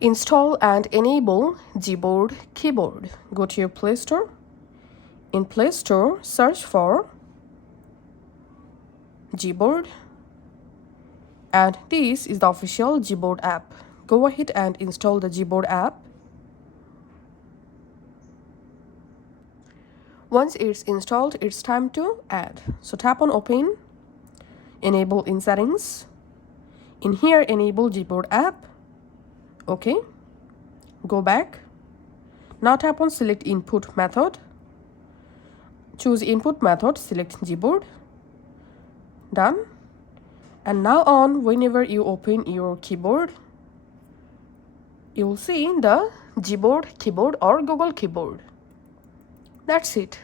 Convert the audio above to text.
Install and enable Gboard keyboard. Go to your Play Store. In Play Store, search for Gboard, and this is the official Gboard app. Go ahead and install the Gboard app. Once it's installed, it's time to add. So tap on Open, enable in Settings. In here, enable Gboard app. Okay. Go back. Now tap on Select Input Method. Choose Input Method, select Gboard. Done. And now on, whenever you open your keyboard, you will see the Gboard keyboard or Google keyboard. That's it.